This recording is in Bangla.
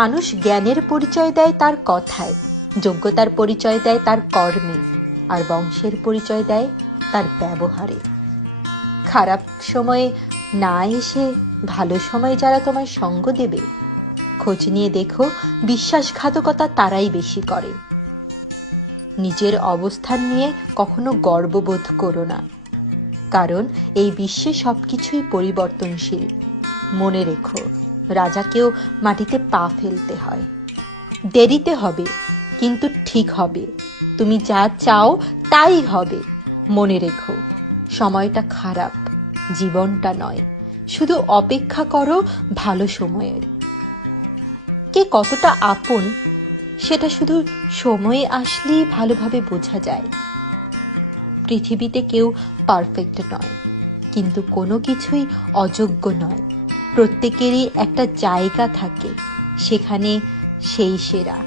মানুষ জ্ঞানের পরিচয় দেয় তার কথায়, যোগ্যতার পরিচয় দেয় তার কর্মে, আর বংশের পরিচয় দেয় তার ব্যবহারে। খারাপ সময়ে না এসে ভালো সময় যারা তোমায় সঙ্গ দেবে, খোঁজ নিয়ে দেখো বিশ্বাসঘাতকতা তারাই বেশি করে। নিজের অবস্থান নিয়ে কখনো গর্ববোধ করো না, কারণ এই বিশ্বে সবকিছুই পরিবর্তনশীল। মনে রেখো, রাজাকেও মাটিতে পা ফেলতে হয়। দেরিতে হবে, কিন্তু ঠিক হবে। তুমি যা চাও তাই হবে। মনে রেখো, সময়টা খারাপ, জীবনটা নয়। শুধু অপেক্ষা করো ভালো সময়ের। কে কতটা আপন সেটা শুধু সময়ে আসলেই ভালোভাবে বোঝা যায়। পৃথিবীতে কেউ পারফেক্ট নয়, কিন্তু কোনো কিছুই অযোগ্য নয়। প্রত্যেকেরই একটা জায়গা থাকে, সেখানে সেই সেরা।